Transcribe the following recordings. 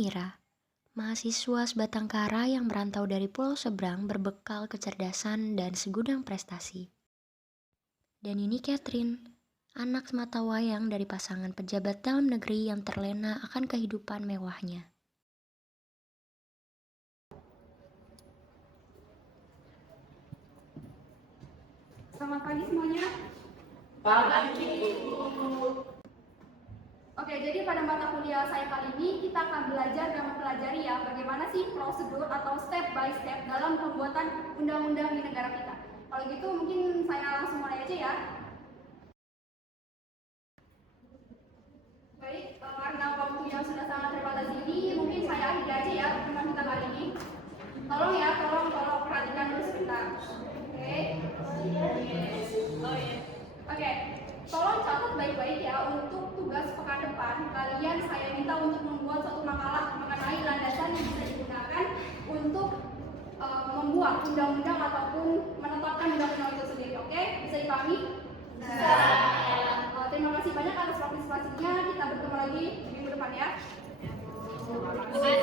Mira, mahasiswa sebatang kara yang merantau dari pulau seberang berbekal kecerdasan dan segudang prestasi. Dan ini Catherine, anak sematawayang dari pasangan pejabat dalam negeri yang terlena akan kehidupan mewahnya. Selamat pagi semuanya. Pagi. Oke, jadi pada mata kuliah saya kali ini kita akan belajar dan mempelajari ya bagaimana sih prosedur atau step by step dalam pembuatan undang-undang di negara kita. Kalau gitu mungkin saya langsung mulai aja ya. Baik, karena waktu yang sudah sangat terbatas ini, mungkin saya akhiri aja ya pertemuan kita kali ini. Tolong ya, tolong perhatikan dulu sebentar. Oke. Oke, tolong catat baik-baik ya untuk tugas pekan depan. Kalian saya minta untuk membuat suatu makalah mengenai landasan yang bisa digunakan untuk membuat undang-undang ataupun menetapkan undang-undang itu sendiri. Oke, bisa dipahami? Bisa. Terima kasih banyak atas partisipasinya. Kita bertemu lagi di minggu depan ya. Guys,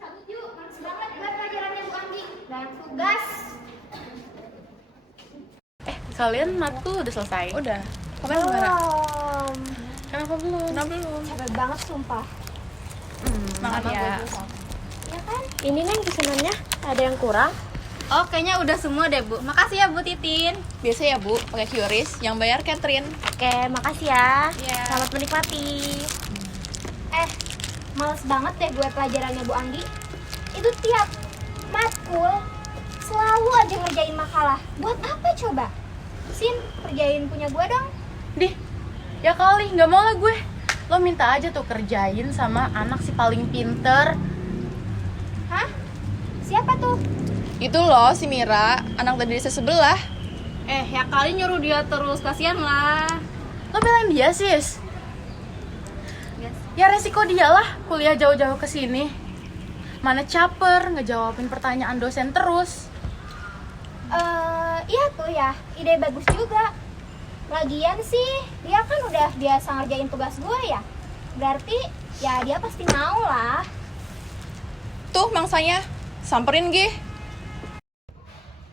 cabut yuk. Males banget buat pelajarannya Bu Andi. Dan tugas. Kalian matkul udah selesai? Udah. Kapan gimana? Kenapa belum? Capek banget sumpah. Makan ya. Ya kan? Ini Neng pesanannya ada yang kurang. Oh, kayaknya udah semua deh, Bu. Makasih ya, Bu Titin. Biasa ya Bu, pakai QRIS. Yang bayar Catherine. Oke, makasih ya. Iya. Selamat menikmati. Males banget deh gue pelajarannya Bu Andi. Itu tiap matkul selalu aja ngerjain makalah. Buat apa coba? Sin, kerjain punya gue dong. Dih, ya kali, nggak mau lah gue. Lo minta aja tuh kerjain sama anak si paling pinter. Hah? Siapa tuh? Itu loh si Mira, anak dari desa sebelah. Ya kali nyuruh dia terus, kasihan lah. Lo belain dia sis? Ya resiko dia lah kuliah jauh-jauh ke sini. Mana caper ngejawabin pertanyaan dosen terus. Iya tuh ya, ide bagus juga. Lagian sih, dia kan udah biasa ngerjain tugas gue ya. Berarti, ya dia pasti mau lah. Tuh mangsanya, samperin Gih.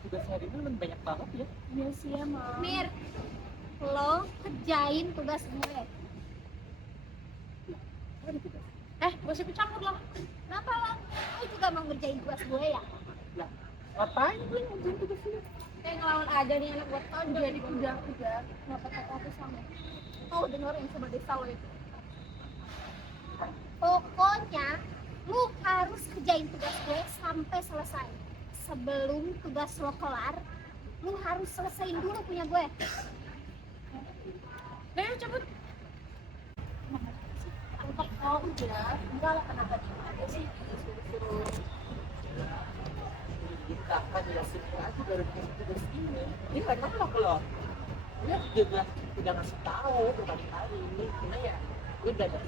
Tugas hari ini banyak banget ya. Iya sih emang. Mir, lo kerjain tugas gue. Gak usah kecampur lah. Kenapa lo juga mau ngerjain tugas gue ya? Lah, ngapain gue ngerjain tugas ini? Ngelawan aja nih anak buat tau jadi udah nggak pakai aku sama. Oh dengerin sama desa lo itu. Pokoknya lu harus kerjain tugas gue sampai selesai. Sebelum tugas lo kelar, lu harus selesaiin dulu punya gue. Ayo cabut. Oh udah, enggak lah kenapa ada sih disuruh. Kita akan jelasin lagi baru bikin tugas ini. Ini nggak nolak loh. Dia udah ngasih tahu berkali-kali. Cuma ya, gue udah ada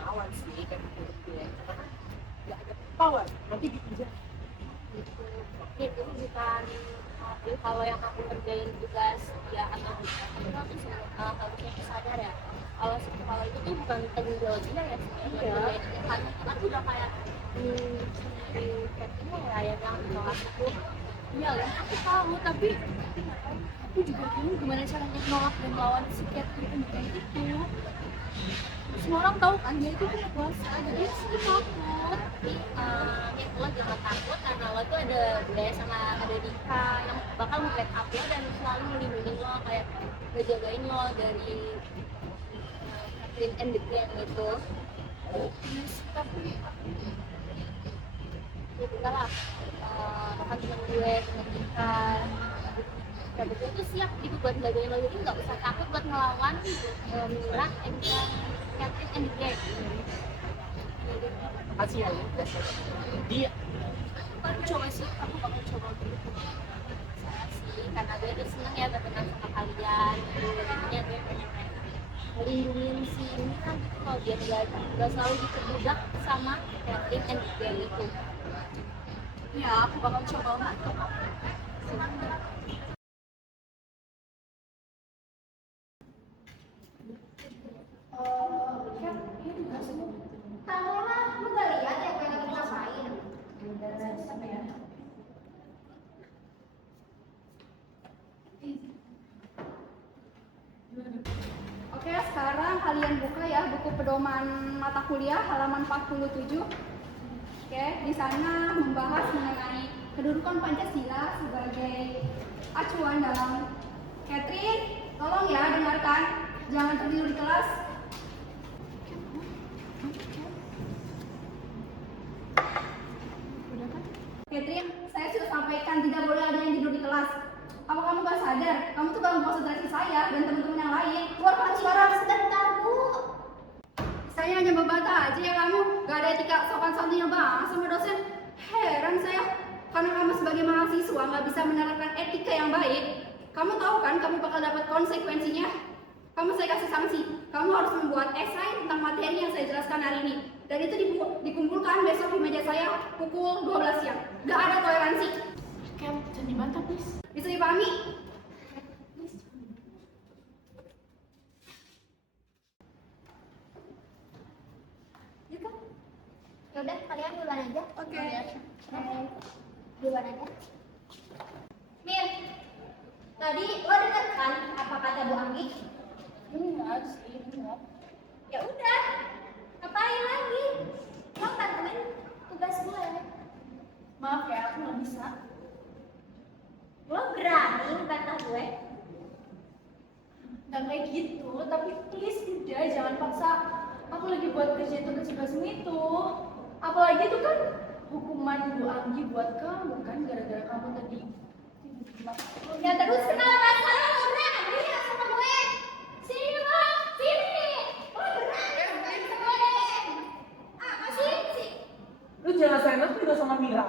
kawan sih kan gue. Karena nggak ada power. Nanti dikerja. Itu bukan kalau yang aku kerjain tugas ya atau harusnya sadar ya kalau itu tuh bukan tanggung jawab dia ya sebenarnya karena udah kayak di chattingnya ya yang nolak itu iya lah aku tahu tapi aku juga bingung gimana caranya nolak dan melawan si Catherine kayak gitu semua orang tahu kan dia itu punya kuasa jadi sih takut lo jangan takut karena lo tuh ada Bre sama ada Dika yang bakal nge-backup lo dan selalu melindungi lo kayak ngejagain lo dari Catherine and the gang gitu tapi ya udah lah kan temen gue temen Dika ya betul itu siap gitu buat jagain lo jadi nggak usah takut buat ngelawan Mira and Catherine and the gang Makasih ya, dia aku coba sih, aku bakal coba untuk sih karena gue tuh seneng ya berteman sama kalian jadinya gue pengen melindungi si ini kan kalau dia nggak selalu diperbudak sama Catherine and Glenn itu ya aku bakal coba banget senang banget. Kamu mah, lu gak lihat ya gue lagi ngapain? Oke, sekarang kalian buka ya buku pedoman mata kuliah halaman 47. Oke, di sana membahas mengenai kedudukan Pancasila sebagai acuan dalam. Catherine, tolong ya dengarkan, jangan tertidur di kelas. Catherine, saya sudah sampaikan tidak boleh ada yang tidur di kelas. Apa kamu gak sadar? Kamu tuh ganggu konsentrasi saya dan teman-teman yang lain. Keluar kelas sekarang, sebentar Bu. Saya hanya membantah aja ya kamu. Gak ada etika sopan santunnya banget sama dosen. Heran saya. Karena kamu sebagai mahasiswa gak bisa menerapkan etika yang baik. Kamu tahu kan kamu bakal dapat konsekuensinya? Kamu saya kasih sanksi. Kamu harus membuat esai tentang materi yang saya jelaskan hari ini. Dan itu dikumpulkan besok di meja saya pukul 12 siang. Gak ada toleransi. Kem, jangan dibantah please. Bisa dipahami? Gitu. Yaudah, kalian duluan aja. Oke. Duluan aja. Mir, tadi lo dengar kan apa kata Bu Anggi? Enggak sih, enggak. Ya udah, ngapain lagi? Lo bantuin tugas gue. Maaf ya, aku nggak bisa. Lo berani ngebantah gue? Nggak kayak gitu, tapi please udah jangan paksa. Aku lagi buat kerja tugas-tugasmu itu. Apalagi itu kan hukuman Bu Anggi buat kamu kan gara-gara kamu tadi tiba-tiba. Ya terus kenapa masalah lo berani ya sama gue? Sini lo, sini. Lo berani sama gue? Apa sih? Lu jangan seenak juga sama Mira.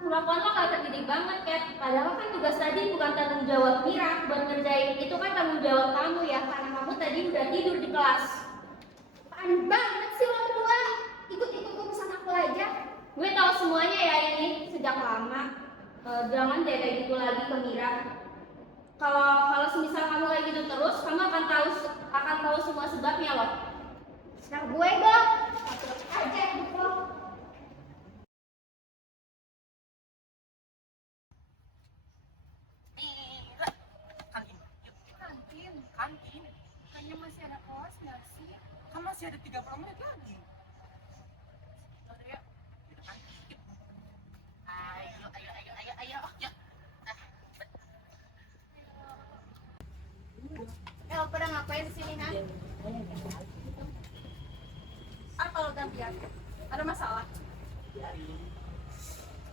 Kelakuan lo gak terdidik banget, Kat. Padahal kan tugas tadi bukan tanggung jawab Mira buat ngerjain. Itu kan tanggung jawab kamu ya, karena kamu tadi udah tidur di kelas. Apaan banget sih lo berdua? Ikut-ikut urusan aku aja. Gue tahu semuanya ya ini sejak lama. Jangan deh kayak gitu lagi ke Mira. Kalau semisal kamu kayak gitu terus, kamu akan tahu semua sebabnya loh. Serah gue dong. Terus aja hidup lo. Kantin. Kayaknya masih ada kelas nggak sih? Kan masih ada 30 menit lagi. Udah ya. Kita kantin. Yuk. Ayo. Ya. Lo pada ngapain di sini, ha? Apa lo gantian? Ada masalah?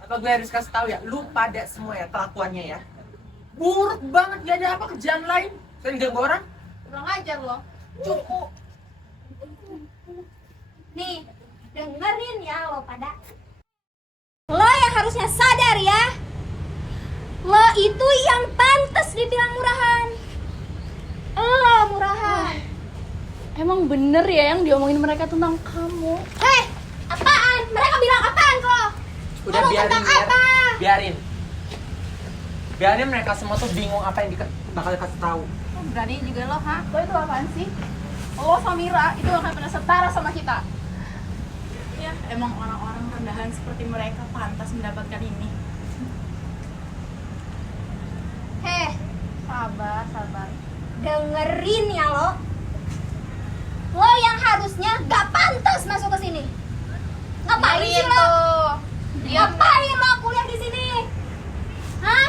Apa gue harus kasih tahu ya? Lu pada semua ya kelakuannya ya. Buruk banget, gak ada apa kerjaan lain. Selain ganggu orang. Kurang ajar lo. Cupu. Nih, dengerin ya lo pada. Lo yang harusnya sadar ya. Lo itu yang pantas dibilang murahan. Lo murahan. Emang bener ya yang diomongin mereka tentang kamu? Hei, apaan? Mereka bilang apaan kok? Udah Ngomong biarin, tentang apa? biarin mereka semua tuh bingung apa yang bakal dikasih tahu. Berani juga lo, ha? Lo itu apaan sih? Lo sama Mira itu akan pernah setara sama kita. Ya, emang orang-orang rendahan seperti mereka pantas mendapatkan ini. Heh, Sabar. dengerin ya lo. Lo yang harusnya gak pantas masuk ke sini. Ngapain sih lo? Ngapain lo kuliah di sini? Hah?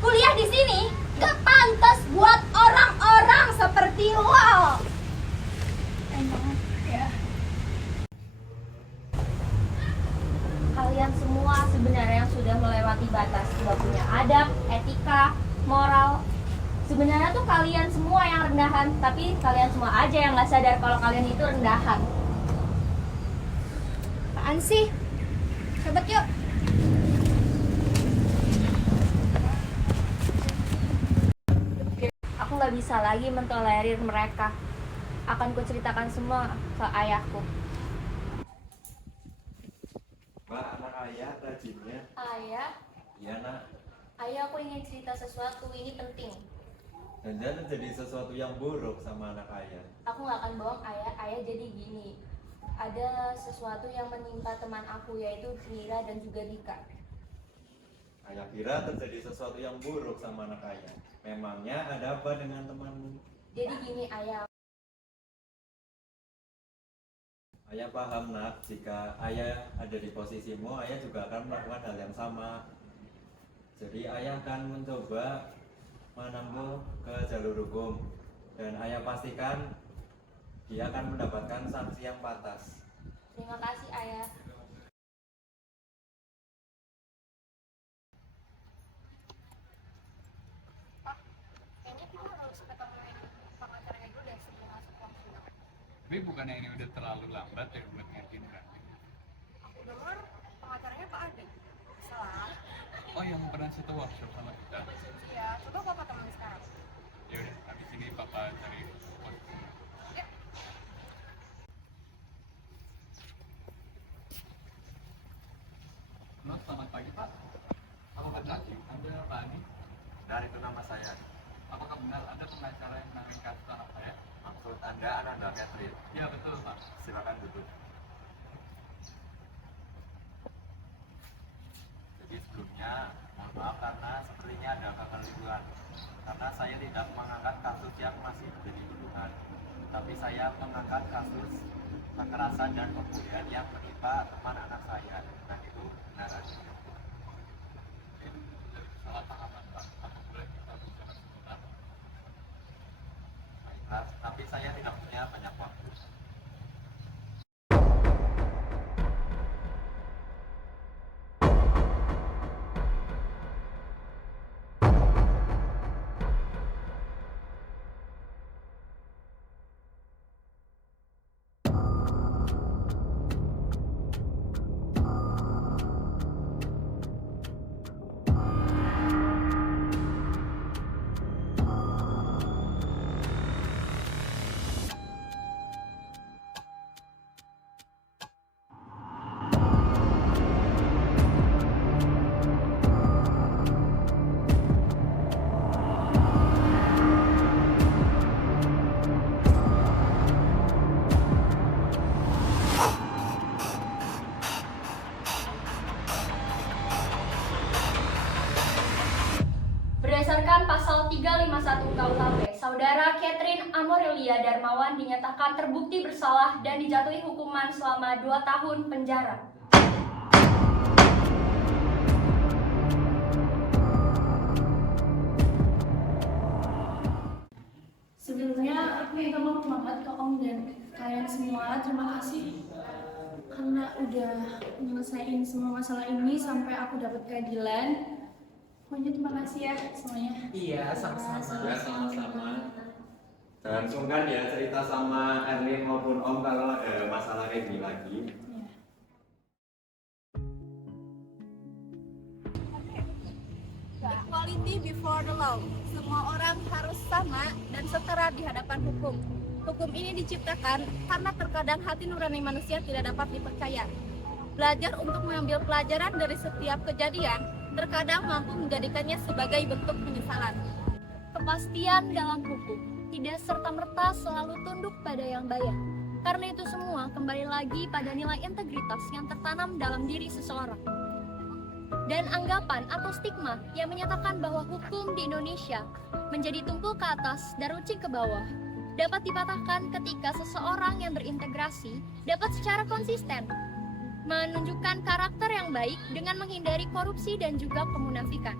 Kuliah di sini gak pantas buat orang-orang seperti lo. Kalian semua sebenarnya sudah melewati batas, tidak punya adab, etika, moral. Sebenarnya tuh kalian semua yang rendahan, tapi kalian semua aja yang nggak sadar kalau kalian itu rendahan. Apaan sih? Coba yuk. Aku nggak bisa lagi mentolerir mereka. Akan kuceritakan semua ke ayahku. Mbak, anak ayah rajinnya. Ayah, Iya nak. ayah aku ingin cerita sesuatu, ini penting. Dan dia terjadi sesuatu yang buruk sama anak ayah. Aku nggak akan bohong ayah jadi gini. Ada sesuatu yang menimpa teman aku yaitu Mira dan juga Dika. Ayah kira terjadi sesuatu yang buruk sama anak ayah. Memangnya ada apa dengan temanmu? Jadi gini ayah. Ayah paham nak, jika ayah ada di posisimu, ayah juga akan melakukan hal yang sama. Jadi ayah akan mencoba menempuh ke jalur hukum. Dan ayah pastikan dia akan mendapatkan sanksi yang pantas. Terima kasih ayah. Kayaknya kita harus ketemuin pengacaranya dulu deh sebelum masuk ruang sidang. Tapi bukannya ini udah terlalu lambat ya buat ngertiin berarti. Aku dengar pengacaranya Pak Adi. Salah. Oh yang pernah satu workshop sama kita. Iya, coba Bapak temuin sekarang. Ya udah, habis ini papa cari posisinya. Ya. Halo, selamat pagi Pak. Apa benar Anda Pak Ani? Benar, itu nama saya. Apakah benar ada pengacara yang menangani kasus anak saya? Maksud Anda Ananda Catherine. Iya betul Pak. Silakan duduk. Jadi sebelumnya mohon maaf karena sepertinya ada kekeliruan. Karena saya tidak mengangkat kasus yang masih menjadi tuduhan, tapi saya mengangkat kasus kekerasan dan pembulian yang menimpa teman anak saya. Dan itu benar adanya. Salah pahaman Pak. Apa boleh kita bicara sebentar? Baiklah, tapi saya tidak punya banyak waktu. Berdasarkan pasal 351 KUHP, Saudara Catherine Amorelia Darmawan dinyatakan terbukti bersalah dan dijatuhi hukuman selama 2 tahun penjara. Sebelumnya aku minta maaf banget ke Om dan kalian semua. Terima kasih karena udah nyelesain semua masalah ini sampai aku dapat keadilan. Pokoknya terima kasih ya semuanya. Iya, sama-sama. Ya, sama-sama. Jangan sungkan ya cerita sama Erlin maupun Om kalau ada masalah kayak gini lagi. Equality before the law. Semua orang harus sama dan setara di hadapan hukum. Hukum ini diciptakan karena terkadang hati nurani manusia tidak dapat dipercaya. Belajar untuk mengambil pelajaran dari setiap kejadian terkadang mampu menjadikannya sebagai bentuk penyesalan. Kepastian dalam hukum tidak serta-merta selalu tunduk pada yang bayar. Karena itu semua kembali lagi pada nilai integritas yang tertanam dalam diri seseorang. Dan anggapan atau stigma yang menyatakan bahwa hukum di Indonesia menjadi tumpul ke atas dan runcing ke bawah dapat dipatahkan ketika seseorang yang berintegrasi dapat secara konsisten menunjukkan karakter yang baik dengan menghindari korupsi dan juga kemunafikan.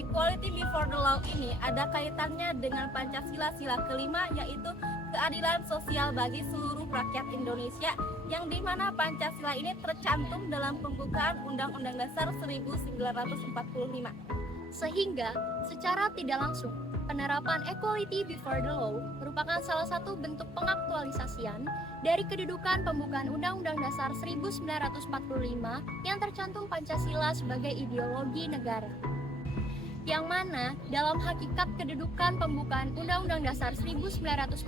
Equality before the law ini ada kaitannya dengan Pancasila sila kelima, yaitu keadilan sosial bagi seluruh rakyat Indonesia, yang dimana Pancasila ini tercantum dalam pembukaan Undang-Undang Dasar 1945. Sehingga secara tidak langsung penerapan equality before the law merupakan salah satu bentuk pengaktualisasian dari kedudukan pembukaan Undang-Undang Dasar 1945 yang tercantum Pancasila sebagai ideologi negara. Yang mana dalam hakikat kedudukan pembukaan Undang-Undang Dasar 1945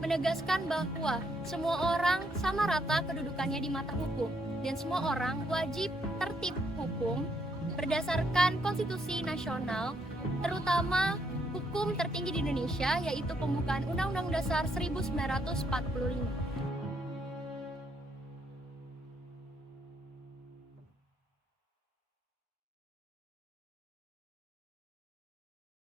menegaskan bahwa semua orang sama rata kedudukannya di mata hukum dan semua orang wajib tertib hukum berdasarkan konstitusi nasional, terutama hukum tertinggi di Indonesia, yaitu pembukaan Undang-Undang Dasar 1945.